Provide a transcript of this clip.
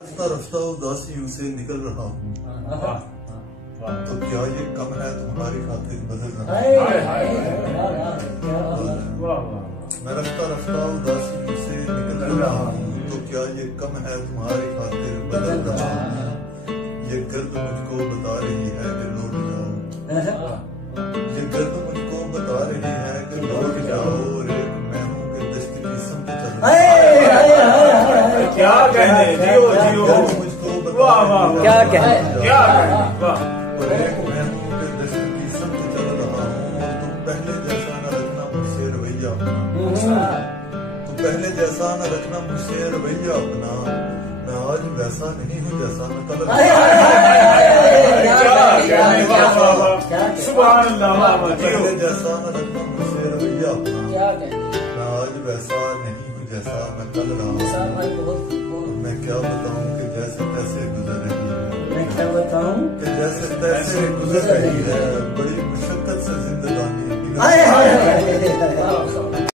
रास्ता रास्ता उदासियों से निकल रहा हूँ, तो क्या ये कम है तुम्हारी खातिर बदल रहा हूँ। मैं रास्ता रास्ता उदासियों से निकल रहा हूँ, तो क्या ये कम है तुम्हारी खातिर बदल रहा हूँ। ये गर्द मुझको बता रही है कि लौट जाओ, ये गर्द मुझको बता रही है कि लौट जाओ। और एक मैं हूँ कि दश्त की समझ चल क्या कहने जियो जियो वाह वाह क्या कहने क्या कहने वाह। और एक मैं हूँ कि दश्त की समझ चल रहा हूँ। और तुम पहले जैसा न रखना मुझसे रवैया अपना, तुम पहले जैसा न रखना मुझसे रवैया अपना। मैं आज वैसा नहीं हूँ जैसा मैं कल। सुभान अल्लाह वाह वाह पहले जैसा न रखना मुझसे रवैया अपना। मैं आज वैसा नहीं हूँ जैसा मैं कल रहा हूँ। मैं क्या बताऊँ कि जैसे तैसे गुजर रही है, मैं क्या बताऊं कि जैसे तैसे गुजर रही है। बड़ी मुशक्कत से जिंदगानी हाय हाय हाय